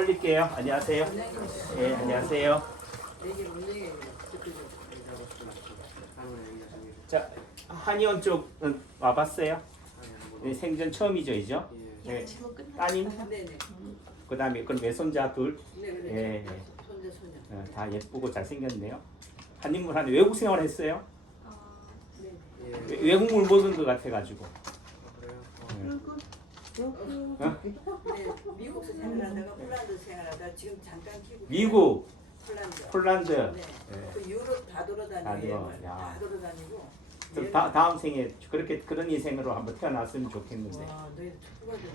올릴게요. 안녕하세요. 예, 안녕하세요. 자, 한의원 쪽은 와봤어요? 네, 생전 처음이죠, 이죠? 네. 따님? 그 다음에 그럼 외손자 둘? 예, 다 예쁘고 잘생겼네요. 한인물 한 외국 생활 했어요? 외국물 먹은 것 같아가지고. 미국에서 생활하다가 폴란드 생활하다가 지금 잠깐 키고 미국, 폴란드. 네. 그 유럽 다 돌아다니고 다 돌아다니고. 다음 생에 그런 인생으로 한번 태어났으면 좋겠는데. 와, 너희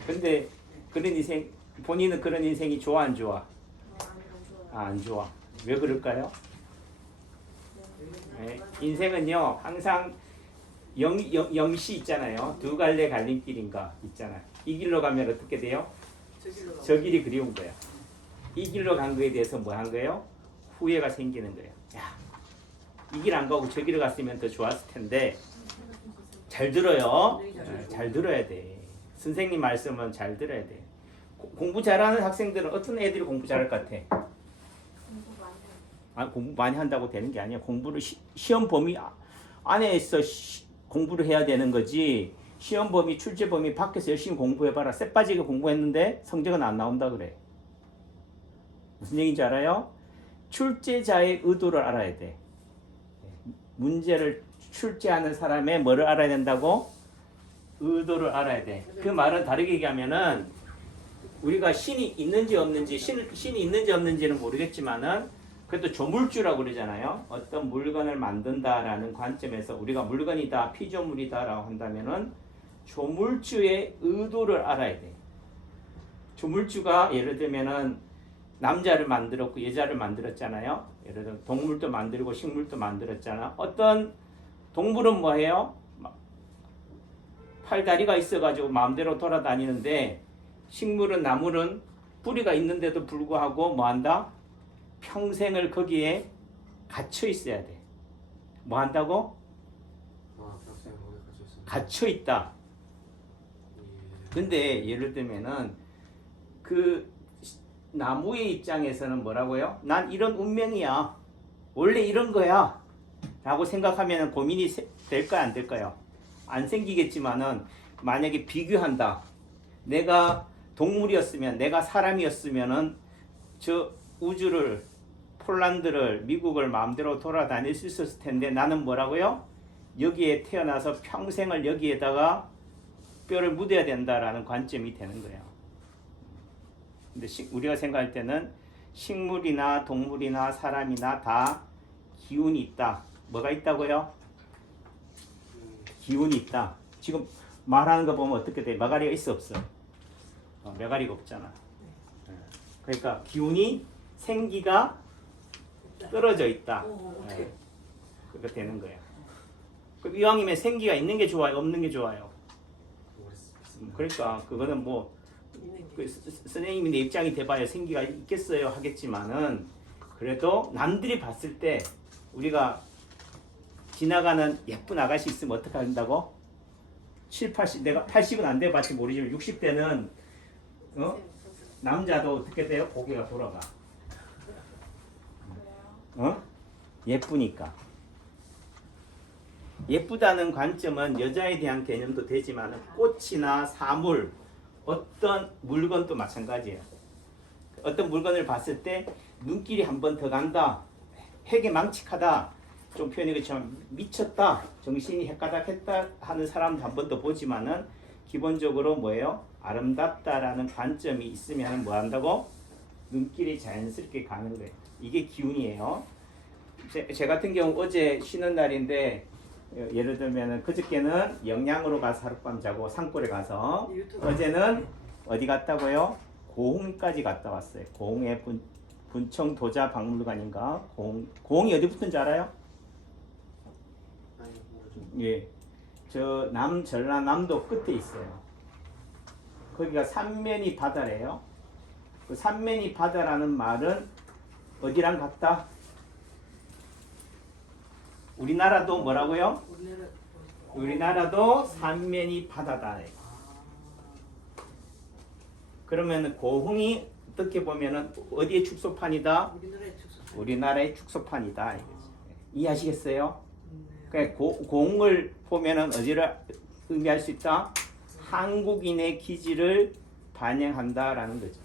근데 그런 인생 본인은 그런 인생이 좋아 안 좋아? 안 좋아. 왜 그럴까요? 네. 인생은요 항상 영시 있잖아요. 두 갈래 갈림길인가 있잖아요. 이 길로 가면 어떻게 돼요? 저 길이 그리운 거야. 이 길로 간 거에 대해서 뭐 한 거예요? 후회가 생기는 거예요. 야, 이 길 안 가고 저 길로 갔으면 더 좋았을 텐데. 잘 들어요. 잘 들어야 돼. 선생님 말씀은 잘 들어야 돼. 공부 잘하는 학생들은 어떤 애들이 공부 잘할 것 같아? 공부 많이 한다고 되는 게 아니야. 공부를 시험 범위 안에서 공부를 해야 되는 거지. 시험 범위, 출제 범위 밖에서 열심히 공부해봐라. 쎄 빠지게 공부했는데 성적은 안 나온다 그래. 무슨 얘기인지 알아요? 출제자의 의도를 알아야 돼. 문제를 출제하는 사람의 뭐를 알아야 된다고? 의도를 알아야 돼. 그 말은 다르게 얘기하면은 우리가 신이 있는지 없는지 신이 있는지 없는지는 모르겠지만은 그래도 조물주라고 그러잖아요. 어떤 물건을 만든다라는 관점에서 우리가 물건이다, 피조물이다라고 한다면은 조물주의 의도를 알아야 돼. 조물주가 예를 들면은 남자를 만들었고 여자를 만들었잖아요. 예를 들어 동물도 만들고 식물도 만들었잖아. 어떤 동물은 뭐예요? 팔다리가 있어가지고 마음대로 돌아다니는데 식물은 나물은 뿌리가 있는데도 불구하고 뭐한다? 평생을 거기에 갇혀 있어야 돼. 뭐 한다고? 평생 거기에 갇혀 있어요. 갇혀 있다. 근데 예를 들면은 그 나무의 입장에서는 뭐라고요? 난 이런 운명이야. 원래 이런 거야. 라고 생각하면 고민이 될까요? 안 될까요? 안 생기겠지만은 만약에 비교한다. 내가 동물이었으면, 내가 사람이었으면은 저 우주를, 폴란드를, 미국을 마음대로 돌아다닐 수 있었을 텐데 나는 뭐라고요? 여기에 태어나서 평생을 여기에다가 뼈를 묻어야 된다라는 관점이 되는 거예요. 근데 우리가 생각할 때는 식물이나 동물이나 사람이나 다 기운이 있다. 뭐가 있다고요? 기운이 있다. 지금 말하는 거 보면 어떻게 돼? 마가리가 있어 없어? 마가리가 없잖아. 그러니까 기운이 생기가 떨어져 있다. 그렇게 되는 거예요. 그럼 이왕이면 생기가 있는 게 좋아요? 없는 게 좋아요? 그러니까 그거는 뭐 선생님이 내 입장이 돼봐야 생기가 있겠어요 하겠지만은 그래도 남들이 봤을 때 우리가 지나가는 예쁜 아가씨 있으면 어떻게 한다고? 7, 80, 내가 80은 안 돼봤지 모르지만 60대는 남자도 어떻게 돼요? 고개가 돌아가. 예쁘니까. 예쁘다는 관점은 여자에 대한 개념도 되지만 꽃이나 사물, 어떤 물건도 마찬가지예요. 어떤 물건을 봤을 때 눈길이 한 번 더 간다. 해괴망측하다. 좀 표현이 그렇지만 미쳤다. 정신이 헷가닥했다 하는 사람도 한 번 더 보지만은 기본적으로 뭐예요? 아름답다라는 관점이 있으면 뭐 한다고? 눈길이 자연스럽게 가는 거예요. 이게 기운이에요. 제 같은 경우 어제 쉬는 날인데 예를 들면 그저께는 영양으로 가서 하룻밤 자고 산골에 가서 어제는 어디 갔다고요? 고흥까지 갔다 왔어요. 고흥의 분청 도자 박물관인가? 고흥이 어디 붙은지 알아요? 예, 저 전라남도 끝에 있어요. 거기가 삼면이 바다래요. 그 삼면이 바다라는 말은 어디랑 같다? 우리나라도 뭐라고요? 우리나라도 삼면이 바다다. 그러면 고흥이 어떻게 보면은 어디의 축소판이다? 우리나라의 축소. 우리나라의 축소판이다. 이거지. 이해하시겠어요? 네. 그러니까 공을 보면은 어디를 의미할 수 있다? 한국인의 기질을 반영한다라는 거죠.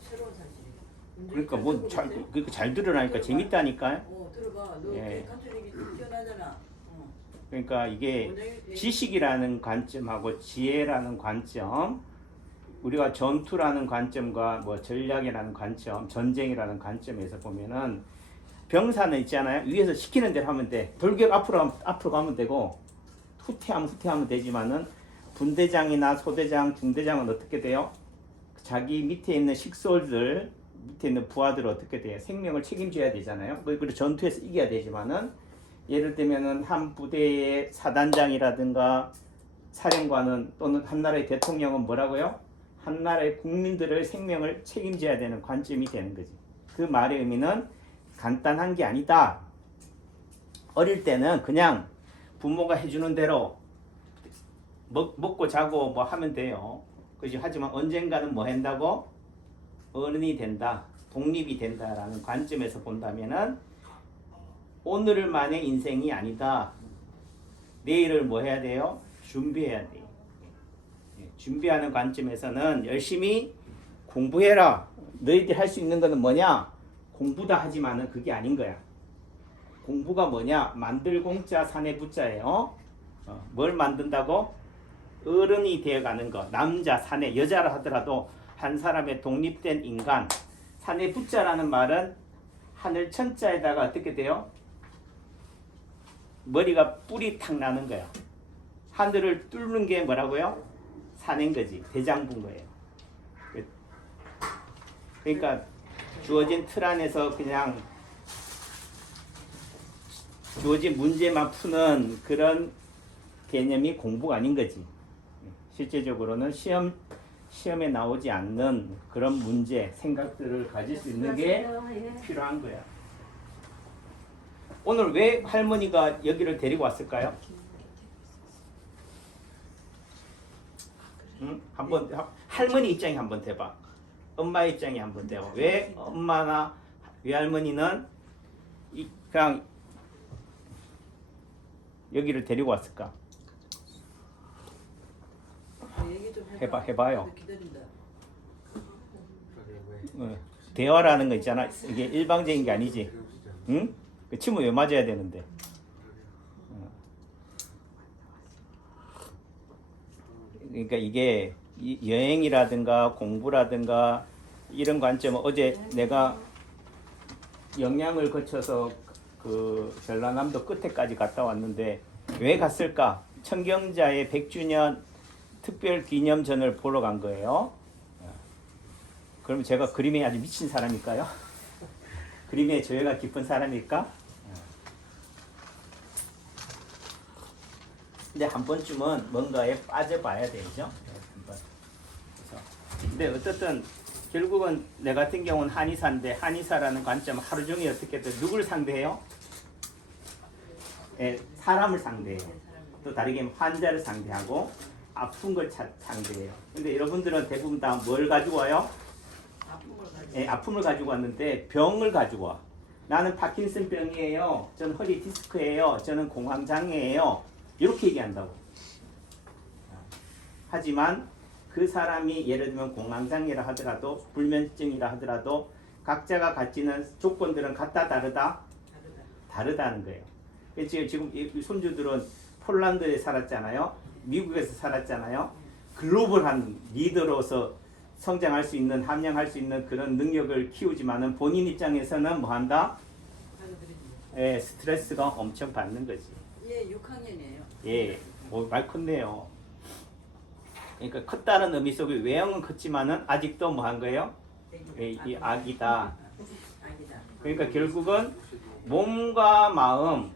새로운 사실. 그러니까 그러니까 잘 들으라니까 재밌다니까요. 들어봐. 너 예. 간추리기 뛰어나잖아. 그러니까 이게 지식이라는 관점하고 지혜라는 관점, 우리가 전투라는 관점과 뭐 전략이라는 관점, 전쟁이라는 관점에서 보면은 병사는 있잖아요. 위에서 시키는 대로 하면 돼. 돌격 앞으로 가면 되고 후퇴하면 되지만은 분대장이나 소대장, 중대장은 어떻게 돼요? 자기 밑에 있는 식솔들, 밑에 있는 부하들 어떻게 돼요? 생명을 책임져야 되잖아요. 그리고 전투에서 이겨야 되지만은 예를 들면은 한 부대의 사단장이라든가 사령관은 또는 한 나라의 대통령은 뭐라고요? 한 나라의 국민들의 생명을 책임져야 되는 관점이 되는 거지. 그 말의 의미는 간단한 게 아니다. 어릴 때는 그냥 부모가 해주는 대로 먹고 자고 뭐 하면 돼요. 그지? 하지만 언젠가는 뭐 한다고? 어른이 된다. 독립이 된다라는 관점에서 본다면은 오늘만의 인생이 아니다. 내일을 뭐 해야 돼요? 준비해야 돼요. 준비하는 관점에서는 열심히 공부해라. 너희들이 할 수 있는 거는 뭐냐? 공부다 하지만은 그게 아닌 거야. 공부가 뭐냐? 만들 공자 사내 부자예요. 뭘 만든다고? 어른이 되어가는 거. 남자 사내 여자라 하더라도 한 사람의 독립된 인간. 사내 부자라는 말은 하늘 천자에다가 어떻게 돼요? 머리가 뿔이 탁 나는 거야. 하늘을 뚫는 게 뭐라고요? 사낸 거지. 대장부인 거예요. 그러니까 주어진 틀 안에서 그냥 주어진 문제만 푸는 그런 개념이 공부가 아닌 거지. 실제적으로는 시험에 나오지 않는 그런 문제, 생각들을 가질 수 있는 게 필요한 거야. 오늘 왜 할머니가 여기를 데리고 왔을까요? 응? 한번 할머니 입장이 한번 대봐. 엄마 입장이 한번 대봐. 왜 엄마나 외할머니는 그냥 여기를 데리고 왔을까? 얘기 좀 해봐요. 기다린다. 대화라는 거 있잖아. 이게 일방적인 게 아니지. 응? 그 침을 왜 맞아야 되는데? 그러니까 이게 여행이라든가 공부라든가 이런 관점은 어제 내가 영양을 거쳐서 그 전라남도 끝에까지 갔다 왔는데 왜 갔을까? 청경자의 100주년 특별 기념전을 보러 간 거예요. 그럼 제가 그림에 아주 미친 사람일까요? 그림에 조예가 깊은 사람일까? 근데 한 번쯤은 뭔가에 빠져봐야 되죠. 근데 어쨌든 결국은 내 같은 경우는 한의사인데 한의사라는 관점은 하루 종일 어떻게 누굴 상대해요? 사람을 상대해요. 또 다르게 환자를 상대하고 아픈 걸 상대해요. 근데 여러분들은 대부분 다 뭘 가지고 와요? 아픔을 가지고 왔는데 병을 가지고 와. 나는 파킨슨 병이에요. 저는 허리 디스크예요. 저는 공황장애예요. 이렇게 얘기한다고. 하지만 그 사람이 예를 들면 공황장애라 하더라도 불면증이라 하더라도 각자가 가지는 조건들은 같다 다르다? 다르다는 거예요. 지금 이 손주들은 폴란드에 살았잖아요. 미국에서 살았잖아요. 글로벌한 리더로서 성장할 수 있는, 함양할 수 있는 그런 능력을 키우지만은 본인 입장에서는 뭐 한다? 스트레스가 엄청 받는 거지. 예, 6학년이에요. 예, 말 컸네요. 그러니까 컸다는 의미 속에 외형은 컸지만은 아직도 뭐 한 거예요? 이 아기다. 그러니까 결국은 몸과 마음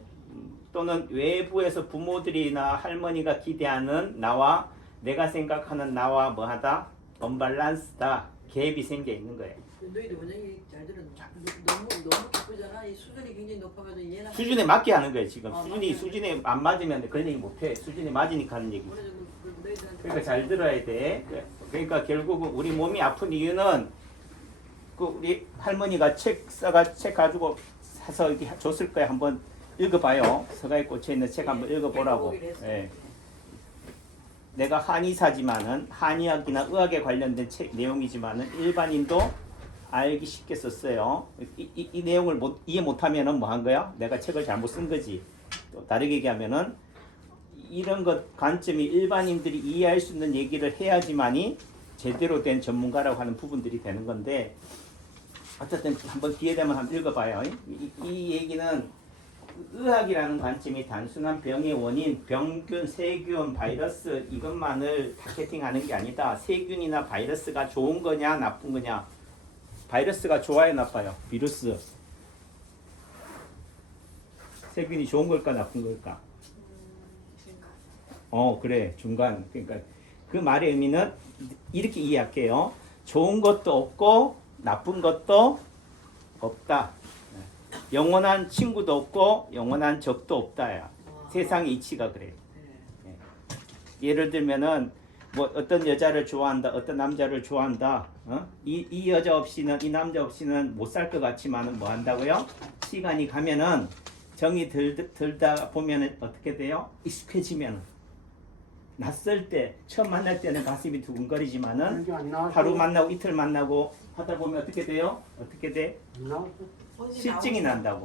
또는 외부에서 부모들이나 할머니가 기대하는 나와 내가 생각하는 나와 뭐하다? 언밸런스다. 갭이 생겨 있는 거예요. 너희들 원장님 잘 들었나? 너무 기쁘잖아. 이 수준이 굉장히 높아가지고 얘는 수준에 맞게 하는 거예요 지금. 수준에 안 맞으면 그런 얘기 못해. 수준에 맞으니까 하는 얘기. 너희들한테 그러니까 잘 들어야 돼. 그러니까 결국은 우리 몸이 아픈 이유는 그 우리 할머니가 책 가지고 사서 이렇게 줬을 거야. 한번 읽어봐요. 서가에 꽂혀 있는 책 한번 읽어보라고. 읽어보기로 했어요. 예. 내가 한의사지만은 한의학이나 의학에 관련된 책 내용이지만은 일반인도 알기 쉽게 썼어요. 이 내용을 이해 못하면은 뭐 한 거야? 내가 책을 잘못 쓴 거지. 또 다르게 얘기하면은 이런 것 관점이 일반인들이 이해할 수 있는 얘기를 해야지만이 제대로 된 전문가라고 하는 부분들이 되는 건데, 어쨌든 한번 기회 되면 한번 읽어봐요. 이 얘기는 의학이라는 관점이 단순한 병의 원인, 병균, 세균, 바이러스 이것만을 타겟팅하는 게 아니다. 세균이나 바이러스가 좋은 거냐 나쁜 거냐. 바이러스가 좋아요 나빠요? 비루스. 세균이 좋은 걸까 나쁜 걸까? 그래 중간. 그러니까 그 말의 의미는 이렇게 이해할게요. 좋은 것도 없고 나쁜 것도 없다. 영원한 친구도 없고 영원한 적도 없다야. 세상의 이치가 그래요. 예를 들면은 뭐 어떤 여자를 좋아한다, 어떤 남자를 좋아한다. 이 여자 없이는, 이 남자 없이는 못 살 것 같지만은 뭐 한다고요? 시간이 가면은 정이 들다 보면은 어떻게 돼요? 익숙해지면 낯설 때 처음 만날 때는 가슴이 두근거리지만은 하루 만나고 이틀 만나고 하다 보면 어떻게 돼요? 어떻게 돼? 실증이 난다고.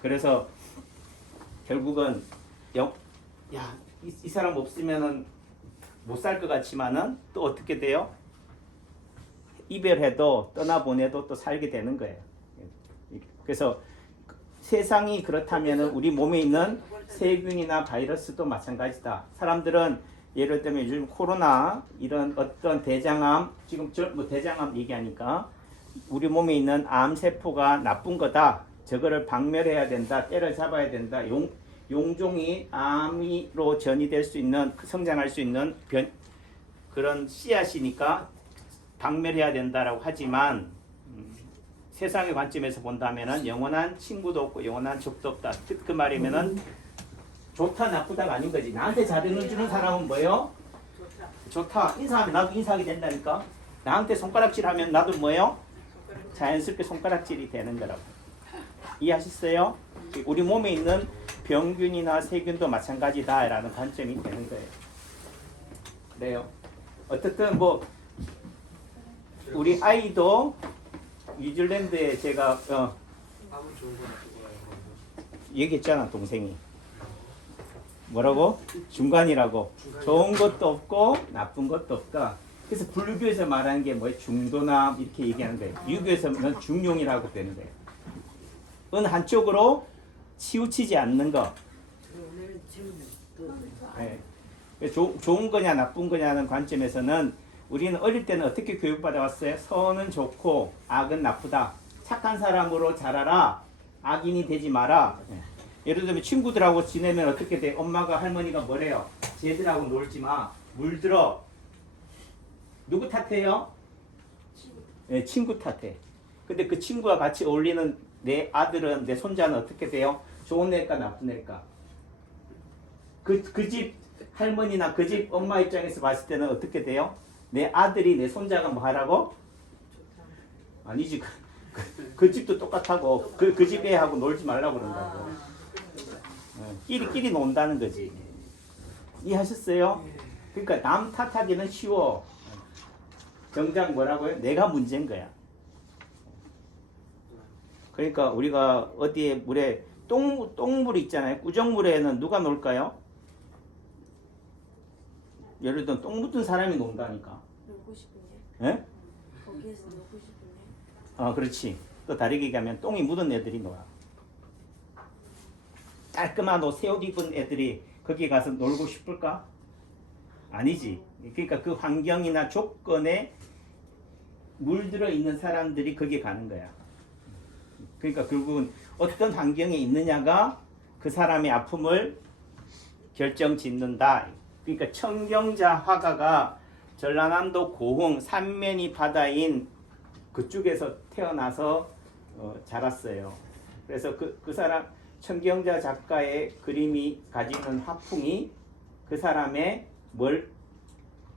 그래서 결국은 이 사람 없으면은 못 살 것 같지만은 또 어떻게 돼요? 이별해도 떠나보내도 또 살게 되는 거예요. 그래서 세상이 그렇다면은 우리 몸에 있는 세균이나 바이러스도 마찬가지다. 사람들은 예를 들면 요즘 코로나 이런 어떤 대장암, 지금 뭐 대장암 얘기하니까 우리 몸에 있는 암세포가 나쁜 거다. 저거를 박멸해야 된다. 때려잡아야 된다. 용종이 암으로 전이될 수 있는, 성장할 수 있는 그런 씨앗이니까 박멸해야 된다라고 하지만 세상의 관점에서 본다면은 영원한 친구도 없고 영원한 적도 없다. 그 말이면은 좋다 나쁘다가 아닌 거지. 나한테 잘해주는 주는 사람은 뭐예요? 좋다. 인사하면 나도 인사하게 된다니까. 나한테 손가락질하면 나도 뭐예요? 자연스럽게 손가락질이 되는 거라고. 이해하셨어요? 우리 몸에 있는 병균이나 세균도 마찬가지다라는 관점이 되는 거예요. 그래요. 어쨌든 뭐 우리 아이도 뉴질랜드에 제가 아무 좋은 거 얘기했잖아. 동생이 뭐라고? 중간이라고. 좋은 것도 없고 나쁜 것도 없다. 그래서 불교에서 말하는 게 뭐예요? 중도남 이렇게 얘기하는 거예요. 유교에서는 중용이라고 되는 거예요. 어느 한쪽으로 치우치지 않는 거. 오늘 질문 네. 좋은 거냐 나쁜 거냐는 관점에서는 우리는 어릴 때는 어떻게 교육받아 왔어요? 선은 좋고 악은 나쁘다. 착한 사람으로 자라라. 악인이 되지 마라. 예를 들면 친구들하고 지내면 어떻게 돼? 엄마가 할머니가 뭐래요? 쟤들하고 놀지 마. 물들어. 누구 탓해요? 네, 친구 탓해. 근데 그 친구와 같이 어울리는 내 아들은, 내 손자는 어떻게 돼요? 좋은 애일까 나쁜 애일까? 그 집 할머니나 그 집 엄마 입장에서 봤을 때는 어떻게 돼요? 내 아들이, 내 손자가 뭐 하라고? 아니지. 그 집도 똑같다고. 그 집 애하고 놀지 말라고 그런다고. 끼리 논다는 거지. 이해하셨어요? 그러니까 남 탓하기는 쉬워. 정작 뭐라고요? 내가 문제인 거야. 그러니까 우리가 어디에 물에 똥물 있잖아요. 꾸정물에는 누가 놀까요? 예를 들어 똥 묻은 사람이 논다니까. 놀고 싶은데. 예? 거기에서 놀고 싶은데. 그렇지. 또 다르게 얘기하면 똥이 묻은 애들이 놀아. 깔끔한 옷, 새 옷 입은 애들이 거기 가서 놀고 싶을까? 아니지. 그러니까 그 환경이나 조건에 물들어 있는 사람들이 거기에 가는 거야. 그러니까 결국은 어떤 환경에 있느냐가 그 사람의 아픔을 결정짓는다. 그러니까 청경자 화가가 전라남도 고흥 삼면이 바다인 그쪽에서 태어나서 자랐어요. 그래서 그 사람 청경자 작가의 그림이 가지는 화풍이 그 사람의 뭘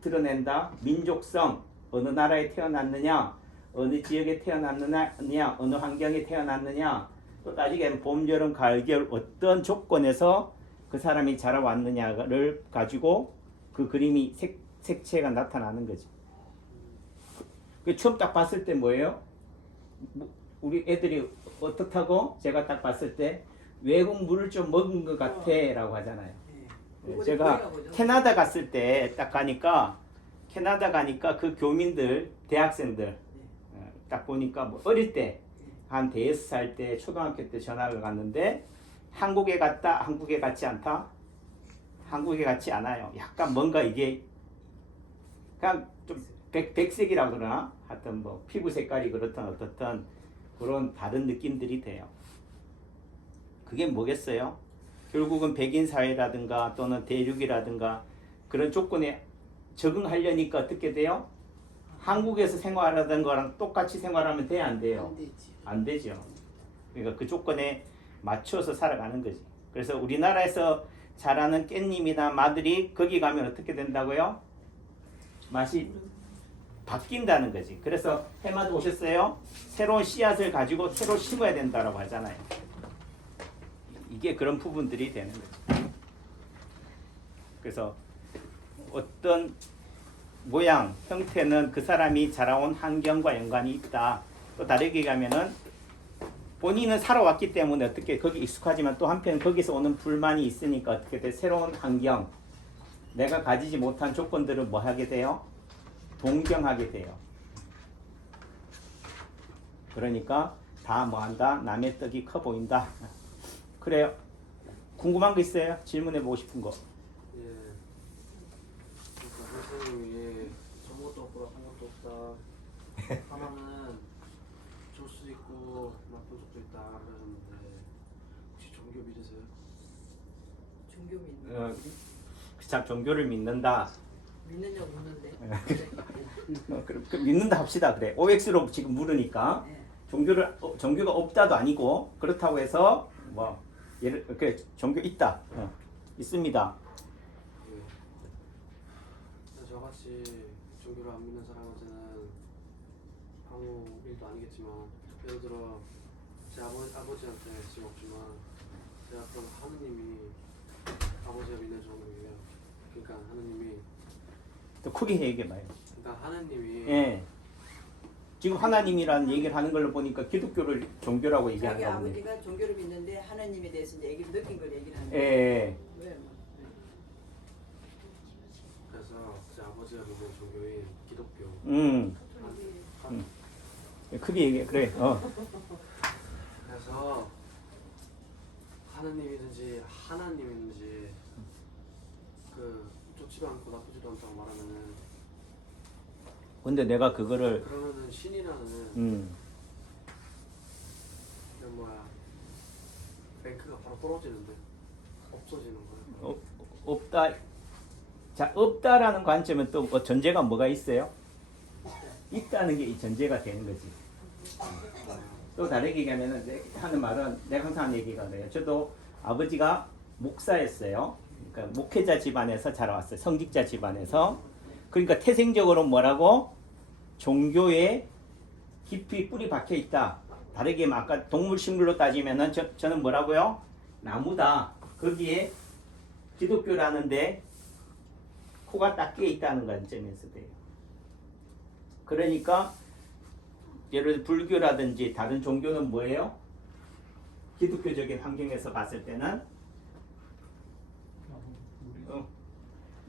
드러낸다? 민족성, 어느 나라에 태어났느냐, 어느 지역에 태어났느냐, 어느 환경에 태어났느냐, 또 따지게 봄, 여름, 가을, 겨울 어떤 조건에서 그 사람이 자라왔느냐를 가지고 그 그림이 색채가 나타나는 거지. 그 처음 딱 봤을 때 뭐예요? 우리 애들이 어떻다고? 제가 딱 봤을 때 외국 물을 좀 먹은 것 같아 라고 하잖아요. 네. 제가 캐나다 갔을 때 딱 가니까 그 교민들, 대학생들 딱 보니까 뭐 어릴 때 한 5살 때 초등학교 때 전학을 갔는데 한국에 갔다 한국에 같지 않다? 한국에 같지 않아요. 약간 뭔가 이게 그냥 좀 백색이라고 그러나? 하여튼 뭐 피부 색깔이 그렇든 어떻든 그런 다른 느낌들이 돼요. 그게 뭐겠어요? 결국은 백인 사회라든가 또는 대륙이라든가 그런 조건에 적응하려니까 어떻게 돼요? 한국에서 생활하던 거랑 똑같이 생활하면 돼야 안 돼요? 안 되지. 안 되죠. 그러니까 그 조건에 맞춰서 살아가는 거지. 그래서 우리나라에서 자라는 깻잎이나 마들이 거기 가면 어떻게 된다고요? 맛이 바뀐다는 거지. 그래서 해마드 오셨어요? 새로운 씨앗을 가지고 새로 심어야 된다고 하잖아요. 이게 그런 부분들이 되는 거죠. 그래서 어떤 모양, 형태는 그 사람이 자라온 환경과 연관이 있다. 또 다르게 가면은 본인은 살아왔기 때문에 어떻게 거기 익숙하지만 또 한편 거기서 오는 불만이 있으니까 어떻게 돼? 새로운 환경, 내가 가지지 못한 조건들을 뭐 하게 돼요? 동경하게 돼요. 그러니까 다 뭐 한다? 남의 떡이 커 보인다. 그래요. 궁금한 거 있어요? 질문해 보고 싶은 거. 예. 그러니까 선생님이 좋은 것도 없고 나쁜 것도 없다. 하나는 좋을 수 있고 나쁜 쪽도 있다 그러셨는데 혹시 종교 믿으세요? 종교 믿는. 참 종교를 믿는다. 믿느냐고 묻는데. 그 믿는다 합시다. 그래. OX로 지금 물으니까 네. 종교가 없다도 아니고 그렇다고 해서 뭐 예를 그래 종교 있다. 있습니다. 예. 저같이 종교를 안 믿는 사람한테는 아무 일도 아니겠지만 예를 들어 제 아버지한테 지금 없지만 제가 그럼 하느님이 아버지가 믿는 종교예요. 그러니까 하느님이 또 크게 얘기해봐요. 그러니까 하느님이 예. 지금 하나님이라는 얘기를 하는 걸로 보니까 기독교를 종교라고 얘기하는 자기 거거든요. 아버지가 종교를 믿는데 하나님에 대해서 이제 얘기를 느낀 걸 얘기를 하는 예. 거예요. 예. 왜? 뭐. 그래서 제 아버지가 믿는 종교인 기독교. 크게 얘기해. 그래. 그래서 하느님이든지 하나님이든지 그 좋지도 않고 나쁘지도 않다고 말하면은 근데 내가 그거를 그러면은 신이라는 그 뭐야 뱅크가 바로 떨어지는데 없어지는 거예요. 없다. 자, 없다라는 관점은 또 뭐 전제가 뭐가 있어요? 있다는 게 이 전제가 되는 거지. 또 다르게 얘기하면은 하는 말은 내가 항상 하는 얘기가 돼요. 저도 아버지가 목사였어요. 그러니까 목회자 집안에서 자라왔어요. 성직자 집안에서. 그러니까 태생적으로 뭐라고? 종교에 깊이 뿌리 박혀 있다. 다르게 얘기하면 아까 동물 식물로 따지면은 저는 뭐라고요? 나무다. 거기에 기독교라는데 코가 딱 끼어 있다는 관점에서 돼요. 그러니까 예를 들어 불교라든지 다른 종교는 뭐예요? 기독교적인 환경에서 봤을 때는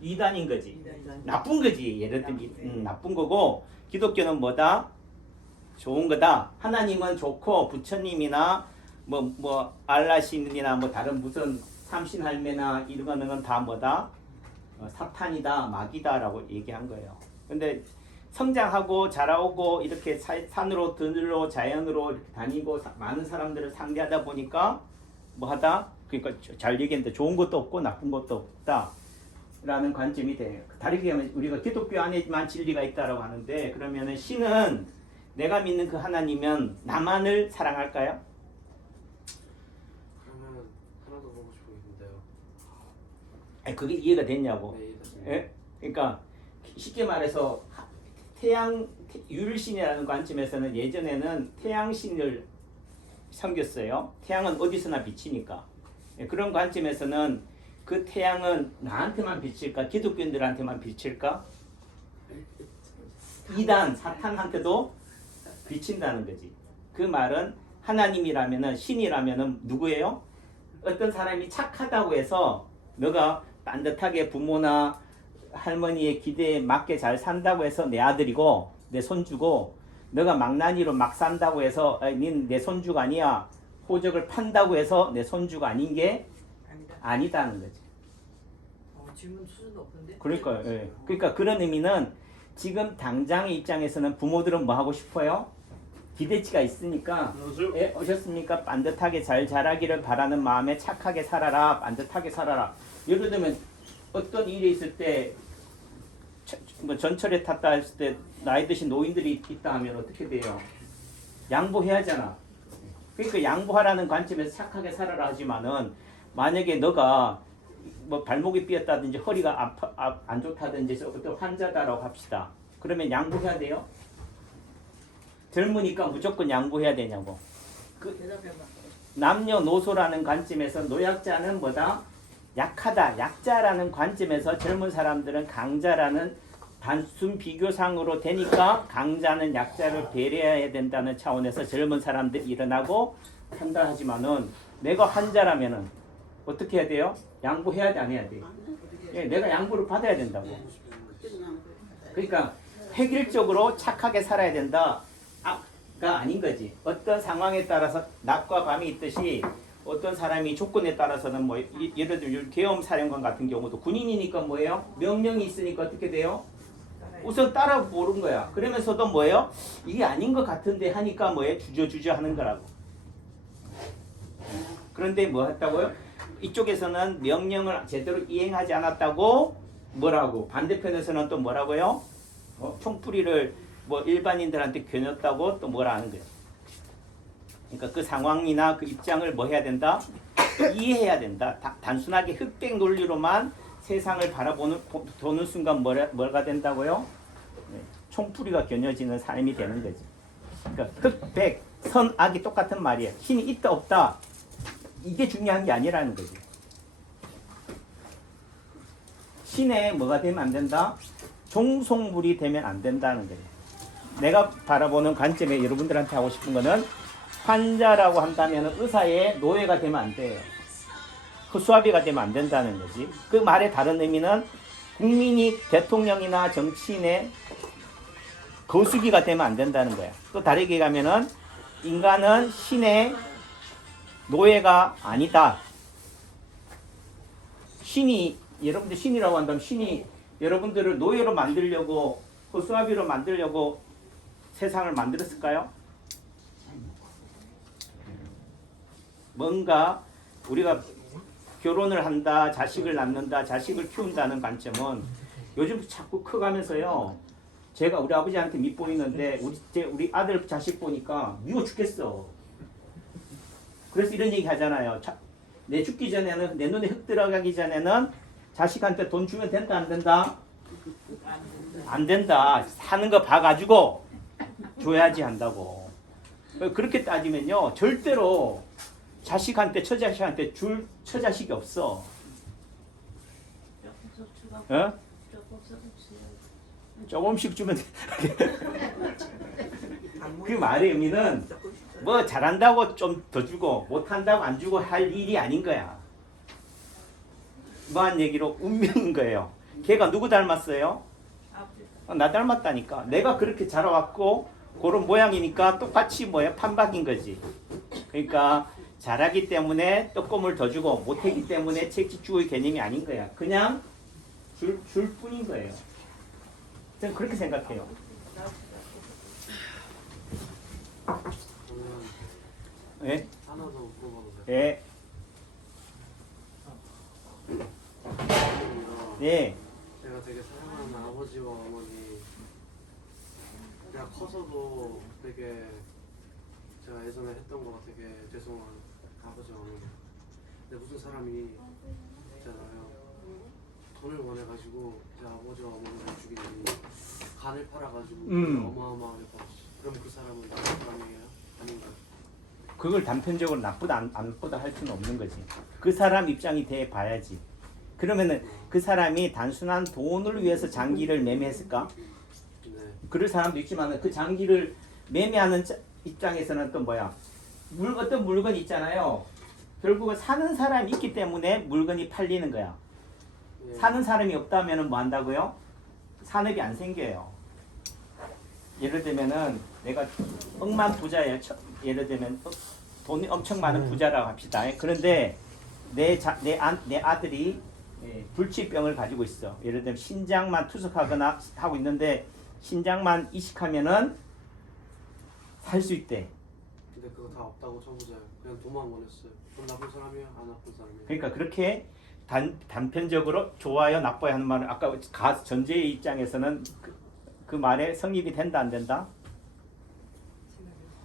이단인 거지. 나쁜 거지. 예를 들면 나쁜 거고 기독교는 뭐다? 좋은 거다. 하나님은 좋고 부처님이나 뭐 알라신이나 뭐 다른 무슨 삼신할매나 이런 거는 다 뭐다? 사탄이다, 마귀다라고 얘기한 거예요. 근데 성장하고 자라오고 이렇게 산으로 들로 자연으로 이렇게 다니고 많은 사람들을 상대하다 보니까 뭐하다? 그러니까 잘 얘기했는데 좋은 것도 없고 나쁜 것도 없다. 라는 관점이 돼요. 다르게 하면 우리가 기독교 안에만 진리가 있다라고 하는데 그러면은 신은 내가 믿는 그 하나님은 나만을 사랑할까요? 그러면 하나도 보고 싶은 게 있는데요. 그게 이해가 됐냐고. 네, 이해됐습니다. 예? 그러니까 쉽게 말해서 태양 유일신이라는 관점에서는 예전에는 태양신을 섬겼어요. 태양은 어디서나 비치니까. 예, 그런 관점에서는 그 태양은 나한테만 비칠까? 기독교인들한테만 비칠까? 이단 사탄한테도 비친다는 거지. 그 말은 하나님이라면은 신이라면은 누구예요? 어떤 사람이 착하다고 해서 너가 반듯하게 부모나 할머니의 기대에 맞게 잘 산다고 해서 내 아들이고 내 손주고, 너가 망나니로 막 산다고 해서 닌 내 손주가 아니야, 호적을 판다고 해서 내 손주가 아닌 게 아니다. 아니다는 거지. 질문 수준도 없는데. 그러니까 예. 그러니까 그런 의미는 지금 당장의 입장에서는 부모들은 뭐 하고 싶어요? 기대치가 있으니까. 예, 오셨습니까? 반듯하게 잘 자라기를 바라는 마음에 착하게 살아라. 반듯하게 살아라. 예를 들면 어떤 일이 있을 때 뭐 전철에 탔다 했을 때 나이 드신 노인들이 있다 하면 어떻게 돼요? 양보해야 하잖아. 그러니까 양보하라는 관점에서 착하게 살아라 하지만은, 만약에 너가 뭐 발목이 삐었다든지 허리가 안 좋다든지 어떤 환자다라고 합시다. 그러면 양보해야 돼요? 젊으니까 무조건 양보해야 되냐고. 대답해봐. 남녀노소라는 관점에서 노약자는 뭐다? 약하다, 약자라는 관점에서 젊은 사람들은 강자라는 단순 비교상으로 되니까 강자는 약자를 배려해야 된다는 차원에서 젊은 사람들이 일어나고 판단하지만은, 내가 환자라면은 어떻게 해야 돼요? 양보해야 돼, 안 해야 돼? 예, 내가 양보를 받아야 된다고. 그러니까 획일적으로 착하게 살아야 된다. 가 아닌 거지. 어떤 상황에 따라서 낮과 밤이 있듯이 어떤 사람이 조건에 따라서는 뭐 예를 들면 계엄 사령관 같은 경우도 군인이니까 뭐예요? 명령이 있으니까 어떻게 돼요? 우선 따라 모른 거야. 그러면서도 뭐예요? 이게 아닌 것 같은데 하니까 뭐예요? 주저주저 하는 거라고. 그런데 뭐 했다고요? 이쪽에서는 명령을 제대로 이행하지 않았다고 뭐라고, 반대편에서는 또 뭐라고요? 총뿌리를 뭐 일반인들한테 겨눴다고 또 뭐라 하는 거예요. 그러니까 그 상황이나 그 입장을 뭐 해야 된다? 이해해야 된다. 단순하게 흑백 논리로만 세상을 보는 순간 뭐가 된다고요? 네, 총뿌리가 겨녀지는 삶이 되는 거지. 그러니까 흑백, 선, 악이 똑같은 말이에요. 신이 있다 없다, 이게 중요한 게 아니라는 거지. 신에 뭐가 되면 안 된다? 종속물이 되면 안 된다는 거예요. 내가 바라보는 관점에 여러분들한테 하고 싶은 거는, 환자라고 한다면 의사의 노예가 되면 안 돼요. 수화비가 되면 안 된다는 거지. 그 말의 다른 의미는 국민이 대통령이나 정치인의 거수기가 되면 안 된다는 거야. 또 다르게 가면은 인간은 신의 노예가 아니다. 신이, 여러분들 신이라고 한다면 신이 여러분들을 노예로 만들려고, 허수아비로 만들려고 세상을 만들었을까요? 뭔가 우리가 결혼을 한다, 자식을 낳는다, 자식을 키운다는 관점은 요즘 자꾸 커가면서요. 제가 우리 아버지한테 밉보이는데 우리 아들 자식 보니까 미워 죽겠어. 그래서 이런 얘기 하잖아요. 내 죽기 전에는, 내 눈에 흙 들어가기 전에는 자식한테 돈 주면 된다, 안 된다? 안 된다. 사는 거 봐가지고 줘야지 한다고. 그렇게 따지면요, 절대로 자식한테, 처자식한테 줄 처자식이 없어. 어? 조금씩 주면 그 말의 의미는 뭐 잘한다고 좀 더 주고 못한다고 안 주고 할 일이 아닌 거야. 뭐한 얘기로 운명인 거예요. 걔가 누구 닮았어요? 나 닮았다니까. 내가 그렇게 자라왔고 그런 모양이니까 똑같이 뭐야, 판박인 거지. 그러니까 잘하기 때문에 떡고물 더 주고 못하기 때문에 책찍주의 개념이 아닌 거야. 그냥 줄 뿐인 거예요. 저는 그렇게 생각해요. 저는 예? 하나 더 물어봐도 돼요? 예. 예. 제가 되게 사랑하는 아버지와 어머니, 제가 커서도 되게 제가 예전에 했던 거가 되게 죄송한 아버지와 어머니. 근데 무슨 사람이 있잖아요. 돈을 원해가지고 제 아버지와 어머니를 죽인 일이 간을 팔아가지고 어마어마하게 벌었어. 그럼 그 사람은 나쁜 사람이에요? 아닌가요? 그걸 단편적으로 나쁘다 안 나쁘다 할 수는 없는 거지. 그 사람 입장이 돼 봐야지. 그러면은 그 사람이 단순한 돈을 위해서 장기를 매매했을까? 네. 그럴 사람도 있지만 그 장기를 매매하는 입장에서는 또 뭐야? 어떤 물건이 있잖아요. 결국은 사는 사람이 있기 때문에 물건이 팔리는 거야. 예. 사는 사람이 없다면 뭐 한다고요? 산업이 안 생겨요. 예를 들면은 내가 억만 부자예요. 예를 들면 돈이 엄청 많은 부자라고 합시다. 그런데 내 아들이 불치병을 가지고 있어. 예를 들면 신장만 투석하거나 하고 있는데 신장만 이식하면은 살 수 있대. 근데 그거 다 없다고 쳐보자요. 그냥 돈만 원했어요. 그럼 나쁜 사람이에요? 안 나쁜 사람이에요? 그러니까 그렇게 단편적으로 좋아요, 나빠요 하는 말은 아까 전제의 입장에서는 그 말에 성립이 된다 안 된다?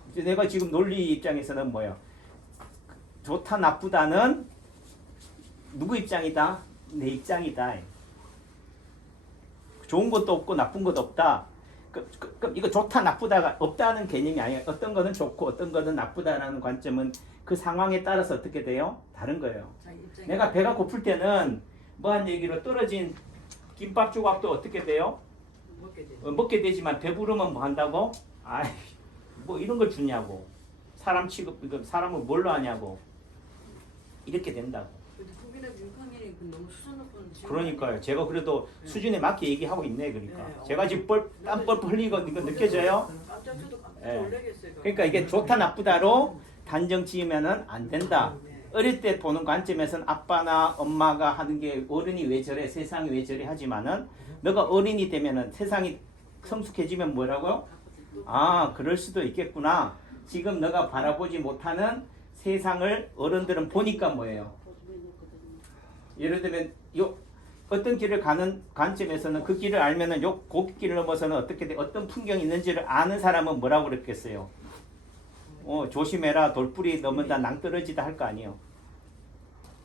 이제 내가 지금 논리 입장에서는 뭐예요? 좋다 나쁘다는 누구 입장이다? 내 입장이다. 좋은 것도 없고 나쁜 것도 없다. 그럼 이거 좋다 나쁘다가 없다는 개념이 아니에요. 어떤 거는 좋고 어떤 거는 나쁘다라는 관점은 그 상황에 따라서 어떻게 돼요? 다른 거예요. 자기 입장이 내가 배가 고플 때는 뭐한 얘기로 떨어진 김밥 조각도 어떻게 돼요? 먹게 돼. 먹게 되지만 배부르면 뭐 한다고? 아이 뭐 이런 걸 주냐고. 사람 취급 사람을 뭘로 하냐고. 이렇게 된다고. 근데 국민의 윤석열이 너무 수준 높은 질문 그러니까요. 제가 그래도 수준에 맞게 얘기하고 있네. 그러니까 네. 제가 지금 땀뻘 흘리고 이거 느껴져요? 깜짝 깜짝 예. 놀라겠어요. 그러니까 이게 좋다 나쁘다로 단정 지으면은 안 된다. 네. 어릴 때 보는 관점에서는 아빠나 엄마가 하는 게 어른이 왜 저래 세상이 왜 저래 하지만은 너가 어른이 되면은 세상이 성숙해지면 뭐라고요? 아 그럴 수도 있겠구나. 지금 너가 바라보지 못하는 세상을 어른들은 보니까 뭐예요? 예를 들면 요 어떤 길을 가는 관점에서는 그 길을 알면은 요 곡길을 넘어서는 어떻게 돼 어떤 풍경이 있는지를 아는 사람은 뭐라고 그랬겠어요? 조심해라 돌뿌리 넘은다 낭떠러지다 할 거 아니에요.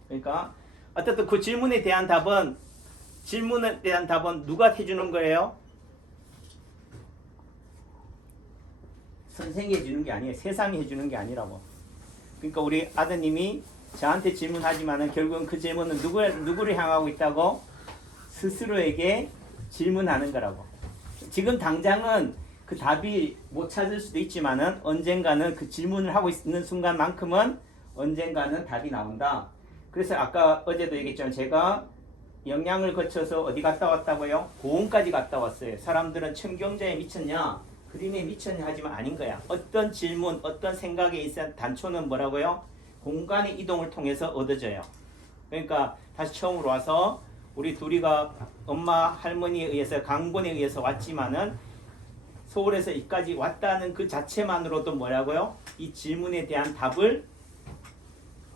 그러니까 어쨌든 그 질문에 대한 답은 누가 해주는 거예요? 선생이 해주는 게 아니에요. 세상이 해주는 게 아니라고. 그러니까 우리 아드님이 저한테 질문하지만은 결국은 그 질문은 누구를 향하고 있다고? 스스로에게 질문하는 거라고. 지금 당장은 그 답이 못 찾을 수도 있지만은 언젠가는 그 질문을 하고 있는 순간만큼은 언젠가는 답이 나온다. 그래서 아까 어제도 얘기했지만 제가 영양을 거쳐서 어디 갔다 왔다고요? 고흥까지 갔다 왔어요. 사람들은 청경자에 미쳤냐? 그림에 미쳤냐 하지만 아닌 거야. 어떤 질문, 어떤 생각에 있어 단초는 뭐라고요? 공간의 이동을 통해서 얻어져요. 그러니까 다시 처음으로 와서 우리 둘이가 엄마 할머니에 의해서 강본에 의해서 왔지만은 서울에서 여기까지 왔다는 그 자체만으로도 뭐라고요? 이 질문에 대한 답을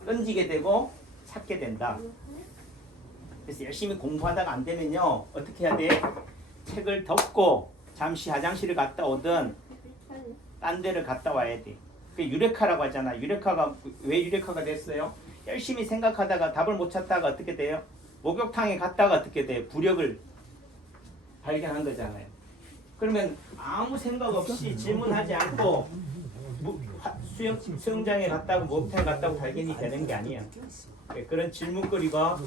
던지게 되고 찾게 된다. 그래서 열심히 공부하다가 안 되면요 어떻게 해야 돼? 책을 덮고 잠시 화장실을 갔다 오든 딴 데를 갔다 와야 돼. 그 유레카라고 하잖아. 유레카가 왜 유레카가 됐어요? 열심히 생각하다가 답을 못 찾다가 어떻게 돼요? 목욕탕에 갔다가 어떻게 돼요? 부력을 발견한 거잖아요. 그러면 아무 생각 없이 질문하지 않고 수영장에 갔다고 목욕탕에 갔다고 발견이 되는 게 아니야. 그런 질문거리가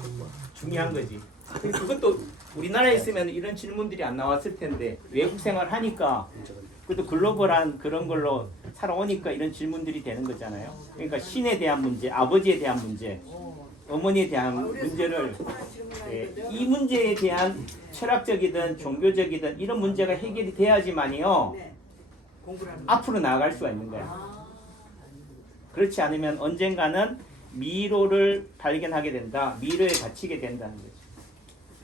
중요한 거지. 그것도 우리나라에 있으면 이런 질문들이 안 나왔을 텐데 외국 생활 하니까 그것도 글로벌한 그런 걸로 살아오니까 이런 질문들이 되는 거잖아요. 그러니까 신에 대한 문제, 아버지에 대한 문제, 어머니에 대한 문제를 이 문제에 대한 철학적이든 종교적이든 이런 문제가 해결이 돼야지만이요 네. 공부를 하는 앞으로 나아갈 수가 있는 거야. 그렇지 않으면 언젠가는 미로를 발견하게 된다. 미로에 갇히게 된다는 거죠.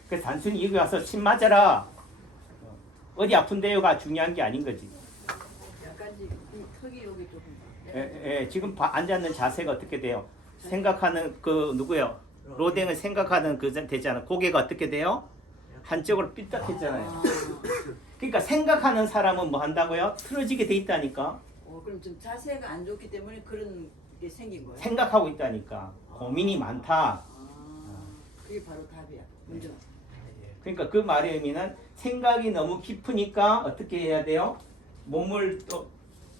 그래서 단순히 여기 와서 침 맞아라 어디 아픈데요가 중요한 게 아닌 거지. 약간 이 턱이 여기 조금 지금 앉아있는 자세가 어떻게 돼요? 생각하는 그 누구요? 로댕을 생각하는 그 되잖아. 고개가 어떻게 돼요? 한쪽으로 삐딱했잖아요. 그러니까 생각하는 사람은 뭐 한다고요? 틀어지게 돼 있다니까. 그럼 좀 자세가 안 좋기 때문에 그런 게 생긴 거예요? 생각하고 있다니까. 고민이 많다. 그게 바로 답이야. 먼저 그러니까 그 말의 의미는 생각이 너무 깊으니까 어떻게 해야 돼요? 몸을 또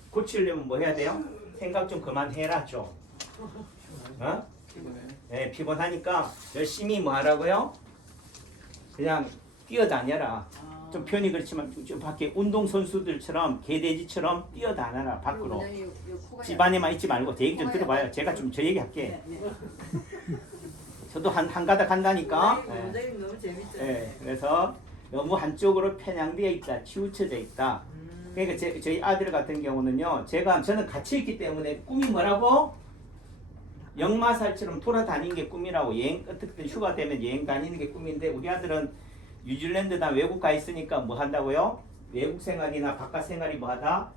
고치려면 뭐 해야 돼요? 생각 좀 그만해라 좀. 어? 네, 피곤하니까 열심히 뭐 하라고요? 그냥 뛰어다녀라. 좀 표현이 그렇지만 좀 밖에 운동선수들처럼 개돼지처럼 뛰어다녀라 밖으로. 원장님, 요 코가 집안에만 있지 말고 제 얘기 좀 들어봐요. 제가 좀 저 얘기 할게. 네, 네. 저도 한 가닥 한다니까. 네. 원장님 너무 재밌죠. 네, 그래서 너무 한쪽으로 편향되어 있다, 치우쳐져 있다. 그러니까 저희 아들 같은 경우는요, 저는 갇혀 있기 때문에 꿈이 뭐라고? 역마살처럼 돌아다니는 게 꿈이라고. 여행 어떻게든 휴가 되면 여행 다니는 게 꿈인데 우리 아들은 뉴질랜드나 외국 가 있으니까 뭐 한다고요? 외국 생활이나 바깥 생활이 뭐하다?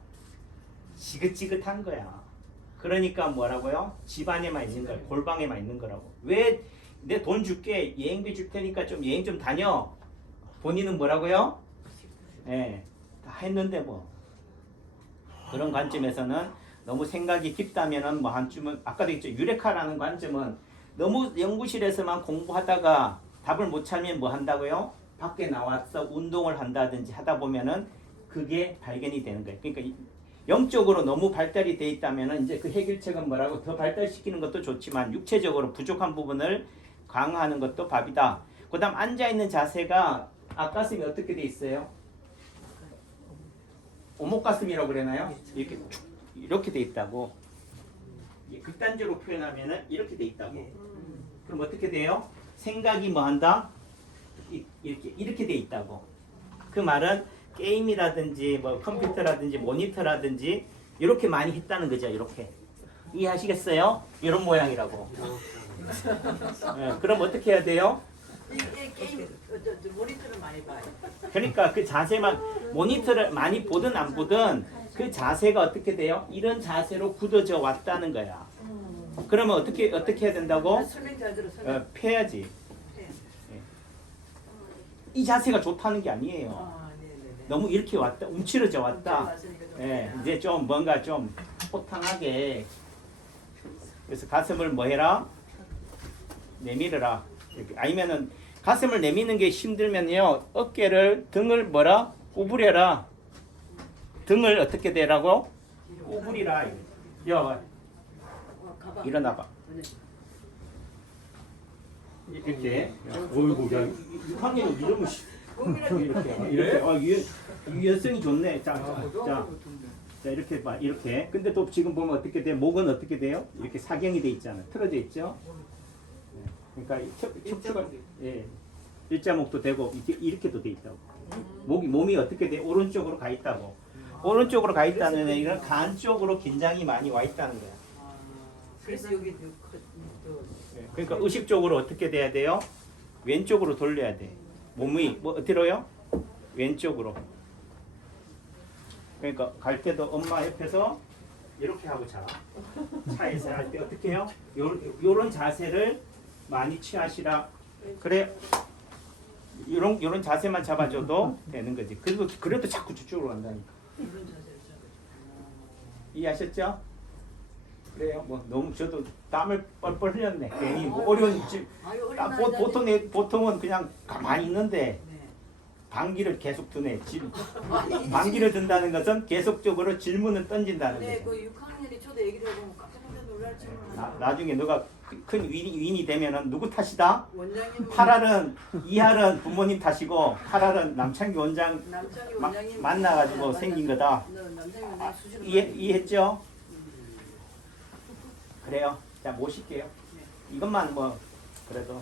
지긋지긋한 거야. 그러니까 뭐라고요? 집안에만 있는 거야. 골방에만 있는 거라고. 왜 내 돈 줄게, 여행비 줄 테니까 좀 여행 좀 다녀. 본인은 뭐라고요? 예, 다 했는데 뭐. 그런 관점에서는 너무 생각이 깊다면은 뭐 한쯤은 아까도 했죠. 유레카라는 관점은 너무 연구실에서만 공부하다가 답을 못 찾으면 뭐 한다고요? 밖에 나와서 운동을 한다든지 하다 보면은 그게 발견이 되는 거예요. 그러니까 영적으로 너무 발달이 돼 있다면은 이제 그 해결책은 뭐라고 더 발달시키는 것도 좋지만 육체적으로 부족한 부분을 강화하는 것도 밥이다. 그다음 앉아 있는 자세가 앞가슴이 어떻게 돼 있어요? 오목가슴이라고 그러나요? 이렇게 돼 있다고. 극단적으로 표현하면은 이렇게 돼 있다고. 그럼 어떻게 돼요? 생각이 뭐 한다? 이렇게 돼 있다고. 그 말은 게임이라든지 뭐 컴퓨터라든지 모니터라든지 이렇게 많이 했다는 거죠. 이렇게 이해하시겠어요? 이런 모양이라고. 네, 그럼 어떻게 해야 돼요? 이게 게임 모니터를 많이 봐요. 그러니까 그 자세만 모니터를 많이 보든 안 보든 그 자세가 어떻게 돼요? 이런 자세로 굳어져 왔다는 거야. 그러면 어떻게 해야 된다고? 설명 잘 들어. 설명. 펴야지. 네. 이 자세가 좋다는 게 아니에요. 아, 네네네. 너무 이렇게 왔다, 움츠러져 왔다. 왔으니까 좀 예, 그래요. 이제 좀 뭔가 좀 호탕하게. 그래서 가슴을 뭐 해라? 내밀어라. 이렇게. 아니면은 가슴을 내미는 게 힘들면요, 등을 뭐라? 구부려라. 등을 어떻게 되라고? 구부리라. 야, 가방. 일어나봐. 이렇게. 어이구, 야, 6학년은 이러면 이렇게. 유연성이 좋네. 자, 이렇게 봐. 이렇게. 근데 또 지금 보면 어떻게 돼? 목은 어떻게 돼요? 이렇게 사경이 돼 있잖아. 틀어져 있죠? 그러니까 척추가 일자목도 되고 이렇게도 돼 있다고. 몸이 어떻게 돼? 오른쪽으로 가 있다고. 오른쪽으로 가 있다는 얘기는 간 쪽으로 긴장이 많이 와 있다는 거야. 그래서 여기 또 그러니까 의식적으로 어떻게 돼야 돼요? 왼쪽으로 돌려야 돼. 몸이 뭐 어디로요? 왼쪽으로. 그러니까 갈 때도 엄마 옆에서 이렇게 하고 자. 차에서 할 때 어떻게 해요? 요런 자세를 많이 취하시라. 그래. 요런 자세만 잡아줘도 되는 거지. 그래도 자꾸 저쪽으로 간다니까. 이런 자세를 잡아줘. 이해하셨죠? 그래요. 뭐 너무 저도 땀을 뻘뻘 흘렸네. 괜히 뭐 어려운 보통은 그냥 가만히 있는데 네. 방귀를 계속 드네. 방귀를 든다는 것은 계속적으로 질문을 던진다는 네, 거죠. 그 6학년이 저도 얘기를 해보면 깜짝 놀랄지만 나중에 너가 큰 위인이 되면은 누구 탓이다? 원장님 8할은 2할은 부모님 탓이고 8할은 남창기 원장 남창희 원장님 만나가지고 네, 생긴 거다. 남창희 원장님 수시로 이해했죠? 그래요. 자 모실게요. 이것만 뭐 그래도